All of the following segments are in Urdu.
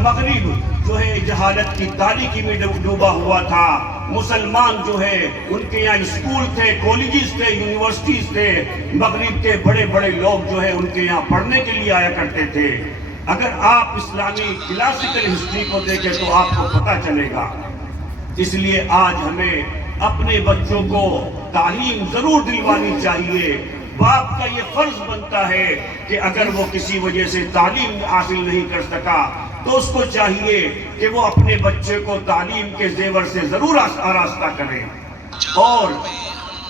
مغرب جو ہے جہالت کی تاریکی میں ڈوبا ہوا تھا، مسلمان جو ہے ان کے یہاں اسکول تھے، کالجز تھے، یونیورسٹیز تھے، مغرب کے بڑے بڑے لوگ جو ہے ان کے یہاں پڑھنے کے لیے آیا کرتے تھے۔ اگر آپ اسلامی کلاسیکل ہسٹری کو دیکھیں تو آپ کو پتہ چلے گا۔ اس لیے آج ہمیں اپنے بچوں کو تعلیم ضرور دلوانی چاہیے۔ باپ کا یہ فرض بنتا ہے کہ اگر وہ کسی وجہ سے تعلیم حاصل نہیں کر سکا تو اس کو چاہیے کہ وہ اپنے بچے کو تعلیم کے زیور سے ضرور آراستہ کریں، اور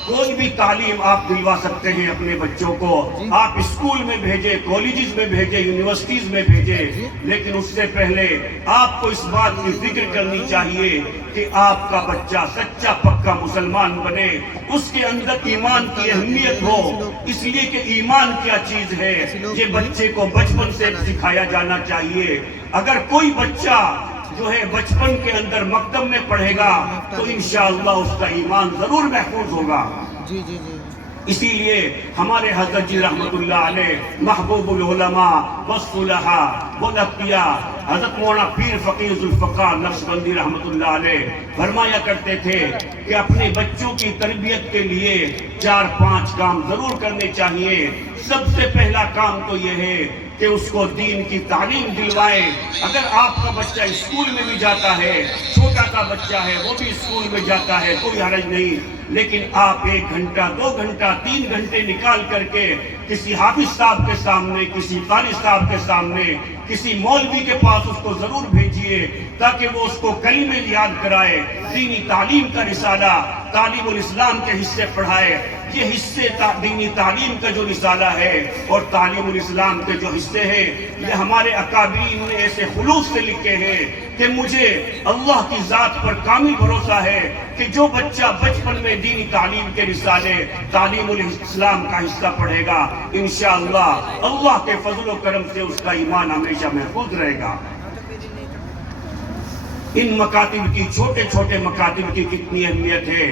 کوئی بھی تعلیم آپ دلوا سکتے ہیں اپنے بچوں کو۔ آپ اسکول میں بھیجیں، کالجز میں بھیجیں، یونیورسٹیز میں بھیجیں، لیکن اس سے پہلے آپ کو اس بات کی فکر کرنی چاہیے کہ آپ کا بچہ سچا پکا مسلمان بنے، اس کے اندر ایمان کی اہمیت ہو۔ اس لیے کہ ایمان کیا چیز ہے یہ بچے کو بچپن سے سکھایا جانا چاہیے۔ اگر کوئی بچہ جو ہے بچپن کے اندر مکتب میں پڑھے گا تو انشاءاللہ اس کا ایمان ضرور محفوظ ہوگا۔ اسی لیے ہمارے حضرت جی رحمت اللہ علیہ محبوب العلماء والصلحاء والاتقیاء حضرت مولانا پیر فقیر ذوالفقار نقشبندی رحمت اللہ علیہ فرمایا کرتے تھے کہ اپنے بچوں کی تربیت کے لیے 4-5 کام ضرور کرنے چاہیے۔ سب سے پہلا کام تو یہ ہے کہ اس کو دین کی تعلیم دلوائیں۔ اگر آپ کا بچہ اسکول میں بھی جاتا ہے، چھوٹا سا بچہ ہے وہ بھی اسکول میں جاتا ہے، کوئی حرج نہیں، لیکن آپ 1 گھنٹہ 2 گھنٹہ 3 گھنٹے نکال کر کے کسی حافظ صاحب کے سامنے، کسی قاری صاحب کے سامنے، کسی مولوی کے پاس اس کو ضرور بھیجیے تاکہ وہ اس کو کلمے یاد کرائے، دینی تعلیم کا رسالہ، تعلیم الاسلام کے حصے پڑھائے۔ یہ حصے دینی تعلیم کا جو رسالہ ہے اور تعلیم الاسلام کے جو حصے ہیں یہ ہمارے اکابرین نے ایسے خلوص سے لکھے ہیں کہ مجھے اللہ کی ذات پر کامل بھروسہ ہے کہ جو بچہ بچپن میں دینی تعلیم کے رسالے تعلیم الاسلام کا حصہ پڑھے گا انشاءاللہ اللہ کے فضل و کرم سے اس کا ایمان ہمیشہ محفوظ رہے گا۔ ان مکاتب کی، چھوٹے چھوٹے مکاتب کی کتنی اہمیت ہے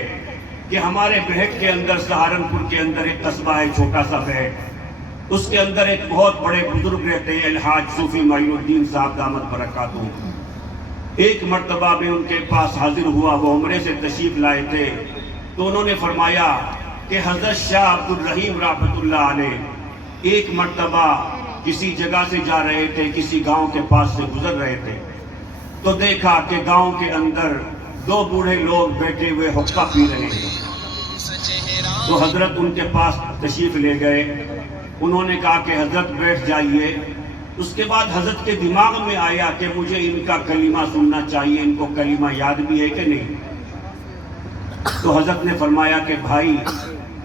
کہ ہمارے بہٹ کے اندر، سہارنپور کے اندر ایک قصبہ ہے، چھوٹا سا بہٹ، اس کے اندر ایک بہت بڑے بزرگ رہتے ہیں، الحاج صوفی معین الدین صاحب دامت برکاتہ۔ ایک مرتبہ میں ان کے پاس حاضر ہوا، وہ عمرے سے تشریف لائے تھے، تو انہوں نے فرمایا کہ حضرت شاہ عبد الرحیم رحمت اللہ علیہ ایک مرتبہ کسی جگہ سے جا رہے تھے، کسی گاؤں کے پاس سے گزر رہے تھے، تو دیکھا کہ گاؤں کے اندر 2 بوڑھے لوگ بیٹھے ہوئے حقہ پی رہے ہیں۔ تو حضرت ان کے پاس تشریف لے گئے، انہوں نے کہا کہ حضرت بیٹھ جائیے۔ اس کے بعد حضرت کے دماغ میں آیا کہ مجھے ان کا کلمہ سننا چاہیے، ان کو کلمہ یاد بھی ہے کہ نہیں۔ تو حضرت نے فرمایا کہ بھائی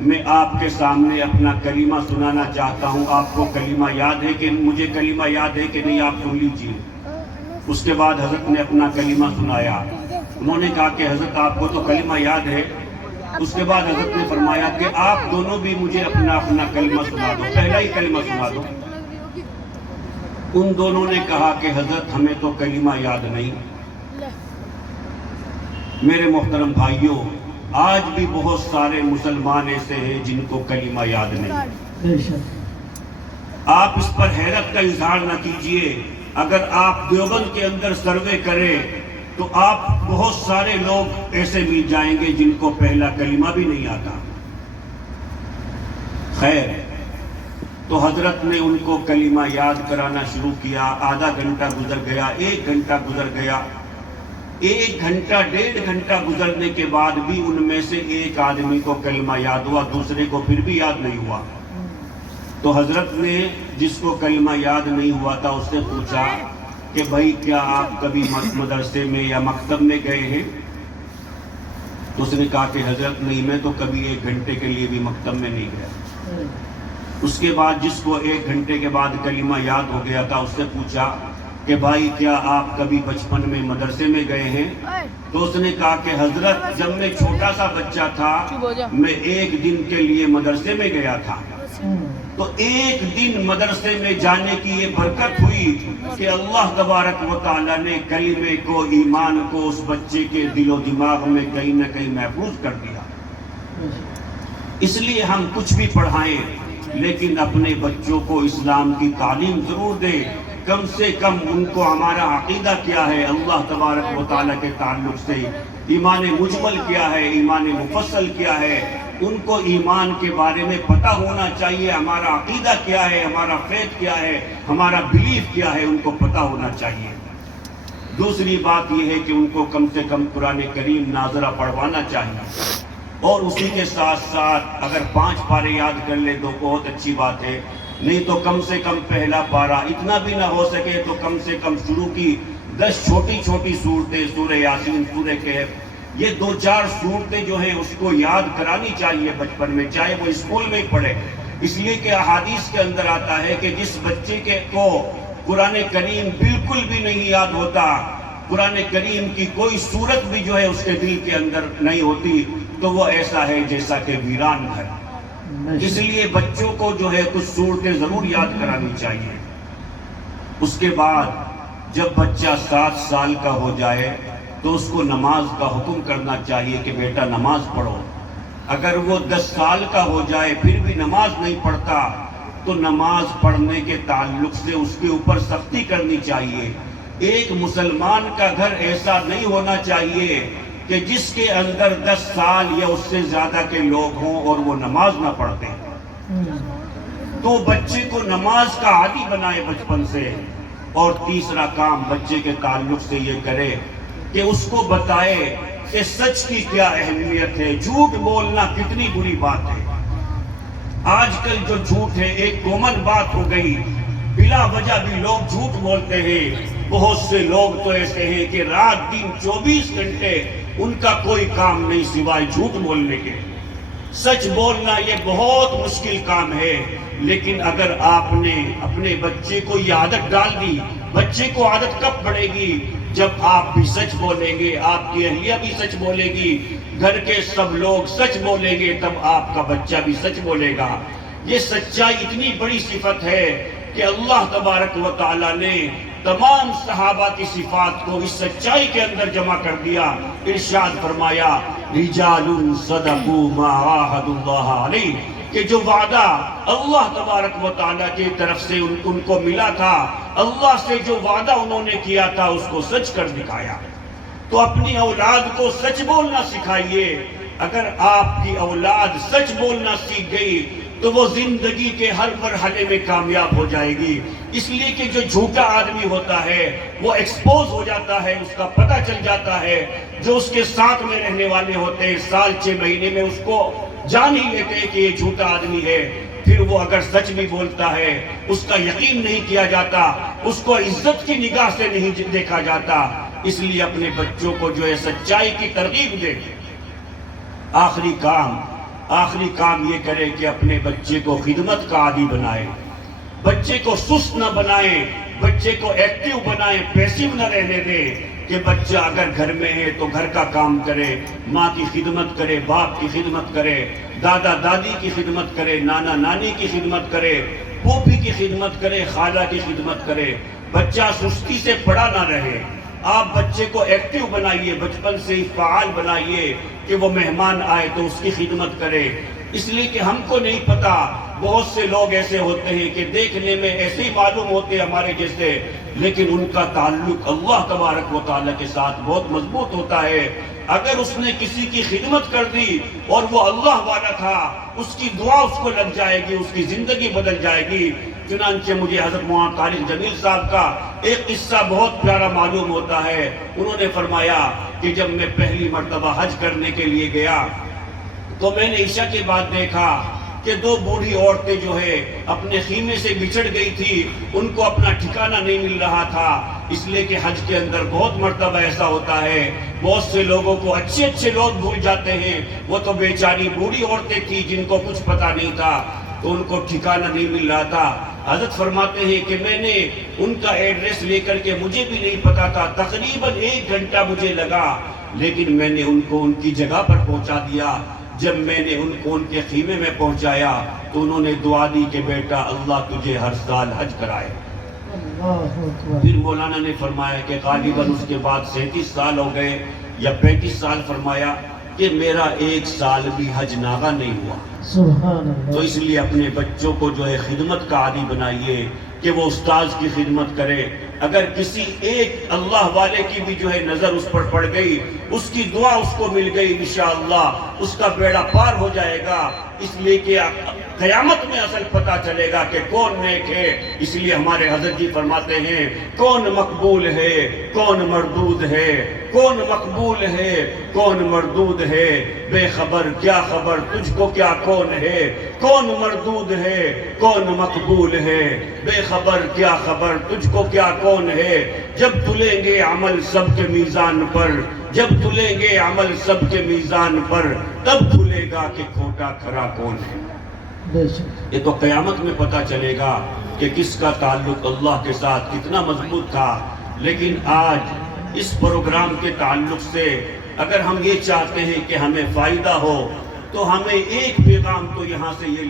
میں آپ کے سامنے اپنا کلمہ سنانا چاہتا ہوں، آپ کو کلمہ یاد ہے کہ مجھے کلمہ یاد ہے کہ نہیں، آپ سن لیجیے۔ اس کے بعد حضرت نے اپنا کلمہ سنایا، انہوں نے کہا کہ حضرت آپ کو تو کلمہ یاد ہے۔ اس کے بعد حضرت نے فرمایا کہ آپ دونوں بھی مجھے اپنا کلمہ سنا دو، پہلا ہی کلمہ سنا دو۔ ان دونوں نے کہا کہ حضرت ہمیں تو کلمہ یاد نہیں۔ میرے محترم بھائیوں، آج بھی بہت سارے مسلمان ایسے ہیں جن کو کلمہ یاد نہیں۔ آپ اس پر حیرت کا اظہار نہ کیجئے، اگر آپ دیوبند کے اندر سروے کریں تو آپ بہت سارے لوگ ایسے مل جائیں گے جن کو پہلا کلمہ بھی نہیں آتا۔ خیر، تو حضرت نے ان کو کلمہ یاد کرانا شروع کیا۔ آدھا گھنٹہ گزر گیا، 1 گھنٹہ گزر گیا، 1 گھنٹہ 1.5 گھنٹہ گزرنے کے بعد بھی ان میں سے ایک آدمی کو کلمہ یاد ہوا، دوسرے کو پھر بھی یاد نہیں ہوا۔ تو حضرت نے جس کو کلمہ یاد نہیں ہوا تھا اس سے پوچھا کہ بھائی کیا آپ کبھی مدرسے میں یا مکتب میں گئے ہیں؟ تو اس نے کہا کہ حضرت نہیں، میں تو کبھی 1 گھنٹے کے لیے بھی مکتب میں نہیں گیا۔ اس کے بعد جس کو 1 گھنٹے کے بعد کلمہ یاد ہو گیا تھا اس سے پوچھا کہ بھائی کیا آپ کبھی بچپن میں مدرسے میں گئے ہیں؟ تو اس نے کہا کہ حضرت جب میں چھوٹا سا بچہ تھا میں 1 دن کے لیے مدرسے میں گیا تھا، تو 1 دن مدرسے میں جانے کی یہ برکت ہوئی کہ اللہ تبارک و تعالیٰ نے کلمے کو، ایمان کو اس بچے کے دل و دماغ میں کہیں نہ کہیں محفوظ کر دیا۔ اس لیے ہم کچھ بھی پڑھائیں لیکن اپنے بچوں کو اسلام کی تعلیم ضرور دیں۔ کم سے کم ان کو ہمارا عقیدہ کیا ہے اللہ تبارک و تعالیٰ کے تعلق سے، ایمان مجمل کیا ہے، ایمان مفصل کیا ہے، ان کو ایمان کے بارے میں پتہ ہونا چاہیے، ہمارا عقیدہ کیا ہے، ہمارا فیتھ کیا ہے، ہمارا بلیف کیا ہے، ان کو پتہ ہونا چاہیے۔ دوسری بات یہ ہے کہ ان کو کم سے کم قرآن کریم ناظرہ پڑھوانا چاہیے، اور اسی کے ساتھ ساتھ اگر 5 پارے یاد کر لے تو بہت اچھی بات ہے، نہیں تو کم سے کم پہلا پارہ، اتنا بھی نہ ہو سکے تو کم سے کم شروع کی 10 چھوٹی چھوٹی صورتیں، سورہ یاسین، سورہ کہف، یہ 2-4 صورتیں جو ہیں اس کو یاد کرانی چاہیے بچپن میں، چاہے وہ اسکول میں ہی پڑھے، اس لیے کہ احادیث کے اندر آتا ہے کہ جس بچے کو قرآن کریم بالکل بھی نہیں یاد ہوتا، قرآن کریم کی کوئی صورت بھی جو ہے اس کے دل کے اندر نہیں ہوتی، تو وہ ایسا ہے جیسا کہ ویران گھر۔ اس لیے بچوں کو جو ہے کچھ صورتیں ضرور یاد کرانی چاہیے۔ اس کے بعد جب بچہ 7 سال کا ہو جائے تو اس کو نماز کا حکم کرنا چاہیے کہ بیٹا نماز پڑھو۔ اگر وہ 10 سال کا ہو جائے پھر بھی نماز نہیں پڑھتا تو نماز پڑھنے کے تعلق سے اس کے اوپر سختی کرنی چاہیے۔ ایک مسلمان کا گھر ایسا نہیں ہونا چاہیے کہ جس کے اندر 10 سال یا اس سے زیادہ کے لوگ ہوں اور وہ نماز نہ پڑھتے ہیں۔ تو بچے کو نماز کا عادی بنائے بچپن سے۔ اور تیسرا کام بچے کے تعلق سے یہ کرے کہ اس کو بتائے کہ سچ کی کیا اہمیت ہے، جھوٹ بولنا کتنی بری بات ہے۔ آج کل جو جھوٹ ہے ایک کامن بات ہو گئی، بلا وجہ بھی لوگ جھوٹ بولتے ہیں۔ بہت سے لوگ تو ایسے ہیں کہ رات دن 24 گھنٹے ان کا کوئی کام نہیں سوائے جھوٹ بولنے کے۔ سچ بولنا یہ بہت مشکل کام ہے، لیکن اگر آپ نے اپنے بچے کو یہ عادت ڈال دی، بچے کو عادت کب پڑے گی؟ جب آپ بھی سچ بولیں گے، آپ کی اہلیہ بھی سچ بولے گی، گھر کے سب لوگ سچ بولیں گے، تب آپ کا بچہ بھی سچ بولے گا۔ یہ سچائی اتنی بڑی صفت ہے کہ اللہ تبارک و تعالیٰ نے تمام صحابہ کی صفات کو اس سچائی کے اندر جمع کر دیا۔ ارشاد فرمایا رجال صدقوا ما عاهدوا اللہ علیہ، کہ جو وعدہ اللہ تبارک و تعالیٰ کی طرف سے ان کو ملا تھا، اللہ سے جو وعدہ انہوں نے کیا تھا اس کو سچ کر دکھایا۔ تو اپنی اولاد کو سچ بولنا سکھائیے۔ اگر آپ کی اولاد سچ بولنا سیکھ گئی تو وہ زندگی کے ہر مرحلے میں کامیاب ہو جائے گی۔ اس لیے کہ جو جھوٹا آدمی ہوتا ہے وہ ایکسپوز ہو جاتا ہے، اس کا پتہ چل جاتا ہے۔ جو اس کے ساتھ میں رہنے والے ہوتے ہیں سال 6 مہینے میں اس کو جان ہی لیتے ہیں کہ یہ جھوٹا آدمی ہے۔ پھر وہ اگر سچ بھی بولتا ہے اس کا یقین نہیں کیا جاتا، اس کو عزت کی نگاہ سے نہیں دیکھا جاتا۔ اس لیے اپنے بچوں کو جو ہے سچائی کی ترغیب دے۔ آخری کام یہ کرے کہ اپنے بچے کو خدمت کا عادی بنائے، بچے کو سست نہ بنائے، بچے کو ایکٹیو بنائے، پیسیو نہ رہنے دے کہ بچہ اگر گھر میں ہے تو گھر کا کام کرے، ماں کی خدمت کرے، باپ کی خدمت کرے، دادا دادی کی خدمت کرے، نانا نانی کی خدمت کرے، پھوپھی کی خدمت کرے، خالہ کی خدمت کرے۔ بچہ سستی سے پڑا نہ رہے۔ آپ بچے کو ایکٹیو بنائیے، بچپن سے ہی فعال بنائیے کہ وہ مہمان آئے تو اس کی خدمت کرے۔ اس لیے کہ ہم کو نہیں پتا، بہت سے لوگ ایسے ہوتے ہیں کہ دیکھنے میں ایسے ہی معلوم ہوتے ہمارے جیسے، لیکن ان کا تعلق اللہ تبارک و تعالیٰ کے ساتھ بہت مضبوط ہوتا ہے۔ اگر اس نے کسی کی خدمت کر دی اور وہ اللہ والا تھا، اس کی دعا اس کو لگ جائے گی، اس کی زندگی بدل جائے گی۔ چنانچہ مجھے حضرت مولانا طارق جمیل صاحب کا ایک قصہ بہت پیارا معلوم ہوتا ہے۔ انہوں نے فرمایا کہ جب میں پہلی مرتبہ حج کرنے کے لیے گیا تو میں نے عشاء کے بعد دیکھا کہ 2 بوڑھی عورتیں جو ہے اپنے خیمے سے بچھڑ گئی تھی، ان کو اپنا ٹھکانہ نہیں مل رہا تھا۔ اس لیے کہ حج کے اندر بہت مرتبہ ایسا ہوتا ہے، بہت سے لوگوں کو اچھے لوگ بھول جاتے ہیں۔ وہ تو بیچاری بوڑھی عورتیں تھیں جن کو کچھ پتہ نہیں تھا، تو ان کو ٹھکانہ نہیں مل رہا تھا۔ حضرت فرماتے ہیں کہ میں نے ان کا ایڈریس لے کر کے، مجھے بھی نہیں پتا تھا، تقریباً 1 گھنٹہ مجھے لگا، لیکن میں نے ان کو ان کی جگہ پر پہنچا دیا۔ جب میں نے ان کو ان کے خیمے میں پہنچایا تو انہوں نے دعا دی کہ بیٹا اللہ تجھے ہر سال حج کرائے۔ پھر مولانا نے فرمایا کہ غالباً اس کے بعد 37 سال ہو گئے یا 35 سال، فرمایا کہ میرا 1 سال بھی حج ناغہ نہیں ہوا۔ سبحان اللہ۔ تو اس لیے اپنے بچوں کو جو ہے خدمت کا عادی بنائیے، کہ وہ استاذ کی خدمت کرے. اگر کسی ایک اللہ والے کی بھی جو ہے نظر اس پر پڑ گئی، اس کی دعا اس کو مل گئی، انشاءاللہ اس کا بیڑا پار ہو جائے گا. اس لیے کہ قیامت میں اصل پتہ چلے گا کہ کون نیک ہے. اس لیے ہمارے حضرت جی فرماتے ہیں کون مقبول ہے کون مردود ہے، کون مقبول ہے کون مردود ہے، بے خبر کیا خبر تجھ کو کیا کون ہے، کون مردود ہے کون مقبول ہے، بے خبر کیا خبر تجھ کو کیا کون ہے. جب تلیں گے عمل سب کے میزان پر، جب تلیں گے عمل سب کے میزان پر، تب کھلے گا کہ کھوٹا کھرا کون ہے. یہ تو قیامت میں پتہ چلے گا کہ کس کا تعلق اللہ کے ساتھ کتنا مضبوط تھا. لیکن آج اس پروگرام کے تعلق سے اگر ہم یہ چاہتے ہیں کہ ہمیں فائدہ ہو تو ہمیں ایک پیغام تو یہاں سے یہ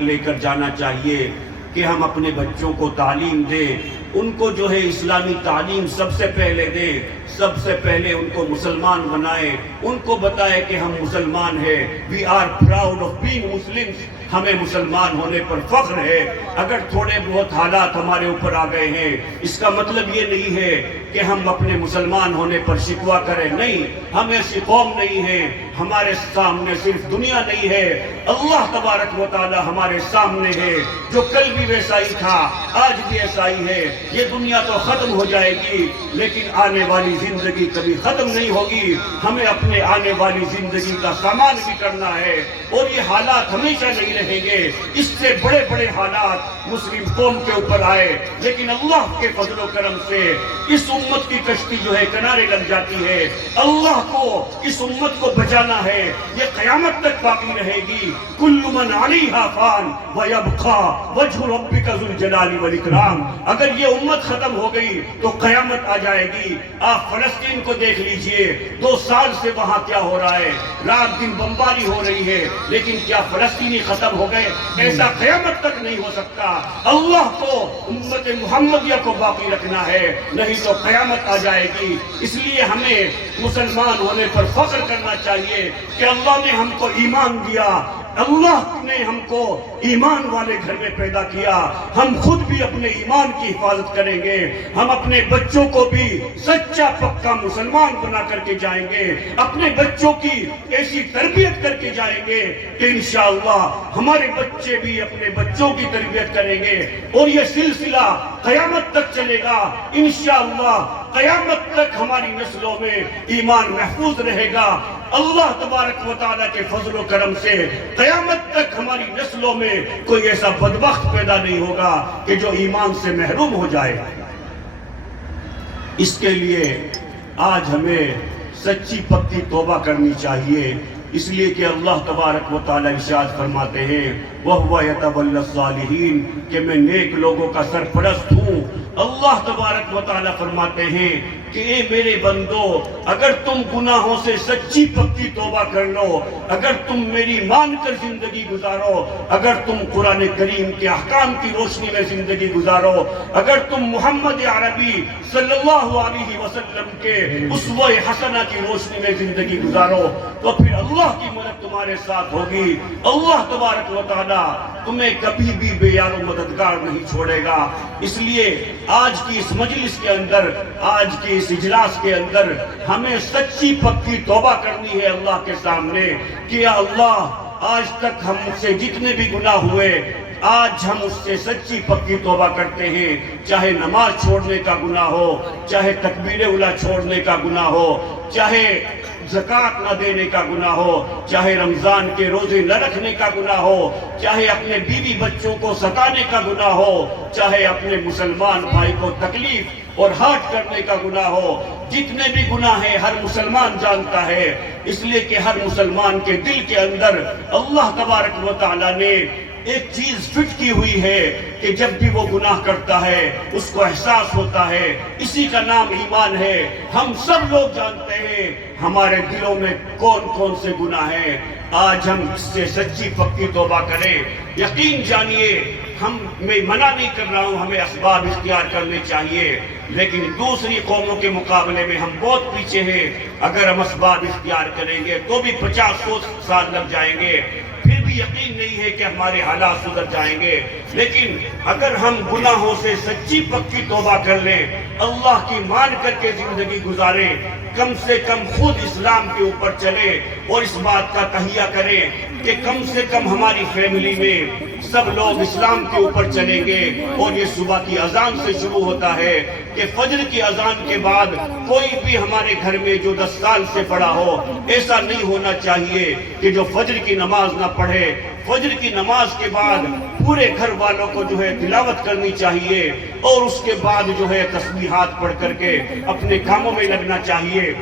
لے کر جانا چاہیے کہ ہم اپنے بچوں کو تعلیم دیں. ان کو جو ہے اسلامی تعلیم سب سے پہلے دیں، سب سے پہلے ان کو مسلمان بنائیں، ان کو بتائیں کہ ہم مسلمان ہیں. We are proud of being Muslims. ہمیں مسلمان ہونے پر فخر ہے. اگر تھوڑے بہت حالات ہمارے اوپر آ گئے ہیں اس کا مطلب یہ نہیں ہے کہ ہم اپنے مسلمان ہونے پر شکوہ کریں. نہیں، ہم ایسی قوم نہیں ہیں. ہمارے سامنے صرف دنیا نہیں ہے، اللہ تبارک و تعالی ہمارے سامنے ہے جو کل بھی ویسا ہی تھا آج بھی ایسا ہی ہے. یہ دنیا تو ختم ہو جائے گی لیکن آنے والی زندگی کبھی ختم نہیں ہوگی. ہمیں اپنے آنے والی زندگی کا سامان بھی کرنا ہے اور یہ حالات ہمیشہ نہیں رہیں گے. اس سے بڑے بڑے حالات مسلم قوم کے اوپر آئے لیکن اللہ کے فضل و کرم سے اس امت کی کشتی جو ہے کنارے لگ جاتی ہے. اللہ کو اس امت کو بچانا ہے، یہ قیامت تک باقی رہے گی. کل من علیہا فان ویبقا وجہ ربک ذو الجلال والاکرام. اگر یہ امت ختم ہو گئی تو قیامت آ جائے گی. آپ فلسطین کو دیکھ لیجئے، 2 سال سے وہاں کیا ہو رہا ہے، رات دن بمباری ہو رہی ہے، لیکن کیا فلسطینی ختم ہو گئے؟ ایسا قیامت تک نہیں ہو سکتا. اللہ کو امت محمدیہ کو باقی رکھنا ہے، نہیں تو قیامت آ جائے گی. اس لیے ہمیں مسلمان ہونے پر فخر کرنا چاہیے کہ اللہ نے ہم کو ایمان دیا، اللہ نے ہم کو ایمان والے گھر میں پیدا کیا. ہم خود بھی اپنے ایمان کی حفاظت کریں گے، ہم اپنے بچوں کو بھی سچا پکا مسلمان بنا کر کے جائیں گے، اپنے بچوں کی ایسی تربیت کر کے جائیں گے کہ انشاءاللہ ہمارے بچے بھی اپنے بچوں کی تربیت کریں گے اور یہ سلسلہ قیامت تک چلے گا. انشاءاللہ قیامت تک ہماری نسلوں میں ایمان محفوظ رہے گا. اللہ تبارک و تعالیٰ کے فضل و کرم سے قیامت تک ہماری نسلوں میں کوئی ایسا بدبخت پیدا نہیں ہوگا کہ جو ایمان سے محروم ہو جائے. اس کے لیے آج ہمیں سچی پکی توبہ کرنی چاہیے. اس لیے کہ اللہ تبارک و تعالیٰ ارشاد فرماتے ہیں وَهُوَ يَتَوَلَّى الصَّالِحِينَ کہ میں نیک لوگوں کا سرپرست ہوں. اللہ تبارک و تعالیٰ فرماتے ہیں کہ اے میرے بندو، اگر تم گناہوں سے سچی پکی توبہ کر لو، اگر تم میری مان کر زندگی گزارو، اگر تم قرآن کریم کے احکام کی روشنی میں زندگی گزارو، اگر تم محمد عربی صلی اللہ علیہ وسلم کے اسوہ حسنہ کی روشنی میں زندگی گزارو، تو پھر اللہ کی مدد تمہارے ساتھ ہوگی. اللہ تبارک و تعالیٰ تمہیں کبھی بھی بے یار و مددگار نہیں چھوڑے گا. اس لیے آج کی اس مجلس کے اندر، آج کی اس اجلاس کے اندر ہمیں سچی پکی توبہ کرنی ہے اللہ کے سامنے کہ یا اللہ آج تک ہم سے جتنے بھی گناہ ہوئے آج ہم اس سے سچی پکی توبہ کرتے ہیں. چاہے نماز چھوڑنے کا گناہ ہو، چاہے تکبیر اولیٰ چھوڑنے کا گناہ ہو، چاہے زکوٰۃ نہ دینے کا گناہ ہو، چاہے رمضان کے روزے نہ رکھنے کا گناہ ہو، چاہے اپنے بیوی بچوں کو ستانے کا گناہ ہو، چاہے اپنے مسلمان بھائی کو تکلیف اور ہارٹ کرنے کا گناہ ہو. جتنے بھی گناہ ہیں ہر مسلمان جانتا ہے. اس لیے کہ ہر مسلمان کے دل کے اندر اللہ تبارک و تعالیٰ نے ایک چیز فٹ کی ہوئی ہے کہ جب بھی وہ گناہ کرتا ہے اس کو احساس ہوتا ہے. اسی کا نام ایمان ہے. ہم سب لوگ جانتے ہیں ہمارے دلوں میں کون کون سے گناہ ہیں. آج ہم اس سے سچی پکی توبہ کریں. یقین جانیے میں منع نہیں کر رہا ہوں، ہمیں اسباب اختیار کرنے چاہیے، لیکن دوسری قوموں کے مقابلے میں ہم بہت پیچھے ہیں. اگر ہم اسباب اختیار کریں گے تو بھی 50-100 سال لگ جائیں گے. پھر بھی بھی یقین نہیں ہے کہ ہمارے حالات سدھر جائیں گے، لیکن اگر ہم گناہوں سے سچی پکی توبہ کر لیں، اللہ کی مان کر کے زندگی گزاریں، کم سے کم خود اسلام کے اوپر چلے اور اس بات کا تہیہ کریں کہ کم سے کم ہماری فیملی میں سب لوگ اسلام کے اوپر چلیں گے۔ اور یہ صبح کی اذان سے شروع ہوتا ہے کہ فجر کی اذان کے بعد کوئی بھی ہمارے گھر میں جو 10 سال سے بڑا ہو، ایسا نہیں ہونا چاہیے کہ جو فجر کی نماز نہ پڑھے۔ فجر کی نماز کے بعد پورے گھر والوں کو جو ہے تلاوت کرنی چاہیے، اور اس کے بعد جو ہے تسبیحات پڑھ کر کے اپنے کاموں میں لگنا چاہیے۔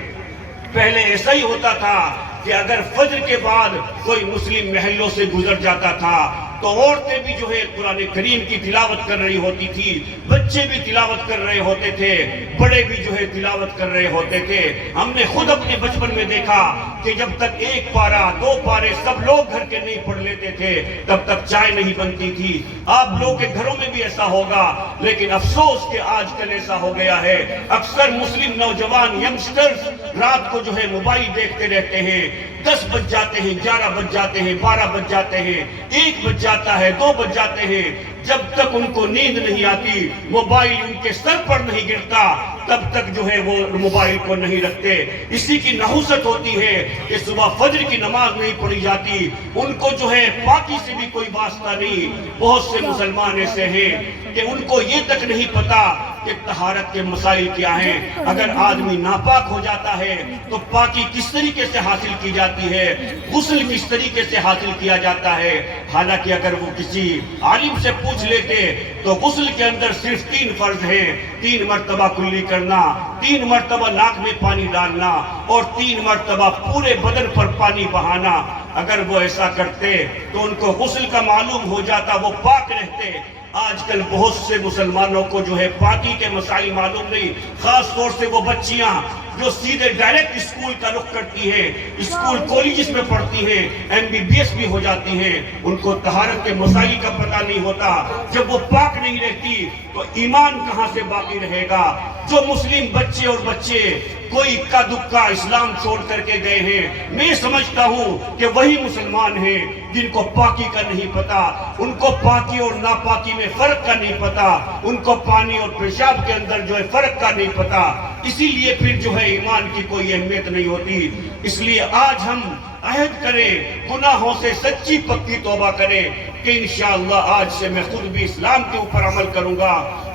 پہلے ایسا ہی ہوتا تھا کہ اگر فجر کے بعد کوئی مسلم محلوں سے گزر جاتا تھا تو عورتیں بھی جو ہے قرآن کریم کی تلاوت کر رہی ہوتی تھی، بچے بھی تلاوت کر رہے ہوتے تھے، بڑے بھی جو ہے تلاوت کر رہے ہوتے تھے۔ ہم نے خود اپنے بچپن میں دیکھا کہ جب تک 1 پارہ 2 پارے سب لوگ گھر کے نہیں پڑھ لیتے تھے تب تک چائے نہیں بنتی تھی۔ آپ لوگ کے گھروں میں بھی ایسا ہوگا، لیکن افسوس کہ آج کل ایسا ہو گیا ہے، اکثر مسلم نوجوان ینگسٹرز رات کو جو ہے موبائل دیکھتے رہتے ہیں، 10 بج جاتے ہیں، 11 بج جاتے ہیں، 12 بج جاتے ہیں، 1 بج جاتا ہے، 2 بج جاتے ہیں۔ جب تک ان کو نیند نہیں آتی، موبائل ان کے سر پر نہیں گرتا، تب تک جو ہے وہ موبائل کو نہیں رکھتے۔ اسی کی نحوست ہوتی ہے کہ صبح فجر کی نماز نہیں پڑھی جاتی، ان کو جو ہے پاکی سے بھی کوئی واسطہ نہیں۔ بہت سے مسلمان ایسے ہیں کہ ان کو یہ تک نہیں پتا کہ طہارت کے مسائل کیا ہیں۔ اگر آدمی ناپاک ہو جاتا ہے تو پاکی کس طریقے سے حاصل کی جاتی ہے، غسل کس طریقے سے حاصل کیا جاتا ہے۔ حالانکہ اگر وہ کسی عالم سے پوچھ لیتے تو غسل کے اندر صرف 3 فرض ہیں: 3 مرتبہ کلی کرنا، 3 مرتبہ ناک میں پانی ڈالنا، اور 3 مرتبہ پورے بدن پر پانی بہانا۔ اگر وہ ایسا کرتے تو ان کو غسل کا معلوم ہو جاتا، وہ پاک رہتے۔ آج کل بہت سے مسلمانوں کو جو ہے پاکی کے مسائل معلوم نہیں، خاص طور سے وہ بچیاں جو سیدھے ڈائریکٹ اسکول کا رخ کرتی ہیں، اسکول کالجز میں پڑھتی ہیں، MBBS بھی ہو جاتی ہیں، ان کو طہارت کے مسائل کا پتہ نہیں ہوتا۔ جب وہ پاک نہیں رہتی تو ایمان کہاں سے باقی رہے گا؟ جو مسلم بچے کوئی اکا دکا اسلام چھوڑ کر کے گئے ہیں، میں سمجھتا ہوں کہ وہی مسلمان ہیں جن کو پاکی کا نہیں پتا، ان کو پاکی اور ناپاکی میں فرق کا نہیں پتا، ان کو پانی اور پیشاب کے اندر جو ہے فرق کا نہیں پتا۔ اسی لیے پھر جو ہے ایمان کی کوئی اہمیت نہیں ہوتی۔ اس لیے آج ہم عہد کریں، گناہوں سے سچی پکی توبہ کریں کہ انشاءاللہ آج سے میں خود بھی اسلام کے اوپر عمل کروں گا،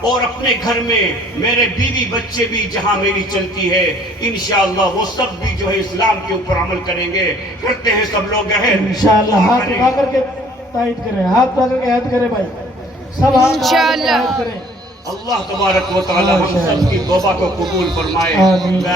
اور اپنے گھر میں میرے بیوی بچے بھی جہاں میری چلتی ہے انشاءاللہ وہ سب بھی جو ہے اسلام کے اوپر عمل کریں گے۔ کرتے ہیں سب لوگ عہد؟ انشاءاللہ ہاتھ اٹھا کر کے تائید کریں، ہاتھ اٹھا کر کے عہد کریں بھائی، سب ہاتھ اٹھا کر کے عہد کریں۔ اللہ تبارک و تعالی ہم سب کی توبہ کو قبول فرمائے۔ آمین۔